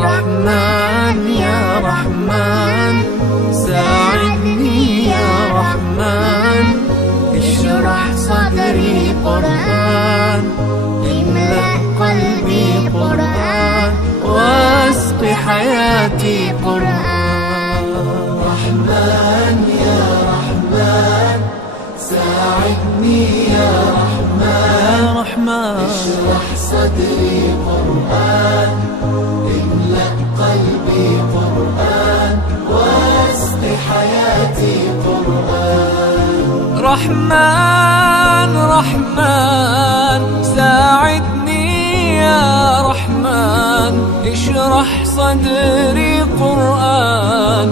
رحمن يا رحمن ساعدني يا رحمن، اشرح صدري قرآن، املأ قلبي قرآن، واسق حياتي قرآن. رحمن يا رحمن ساعدني يا رحمن، اشرح صدري قرآن، املأ قلبي قرآن، واسق حياتي قرآن. رحمن رحمن ساعدني يا رحمن، اشرح صدري قرآن.